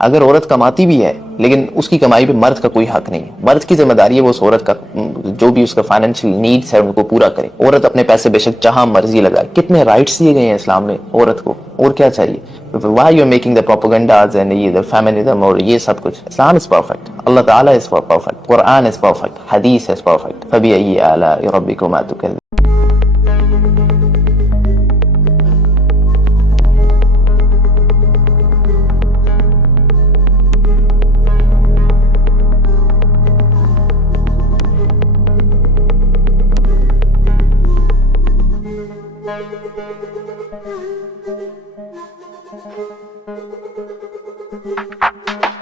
अगर औरत कमाती भी है लेकिन उसकी कमाई पे मर्द का कोई हक नहीं है। मर्द की जिम्मेदारी है वो उस औरत का जो भी उसका फाइनेंशियल नीड्स है उनको पूरा करे। औरत अपने पैसे बेशक जहां मर्जी लगाए। कितने राइट्स दिए गए हैं इस्लाम में औरत को, और क्या चाहिए? Why you are making the propagandas and ये द फेमिनिज्म और ये सब कुछ? इस्लाम इज परफेक्ट, अल्लाह ताला is perfect, Quran is perfect, hadith is perfect. फबिअय्यि आलाइ रब्बिकुमा तुकज़्ज़िबान। Thank you.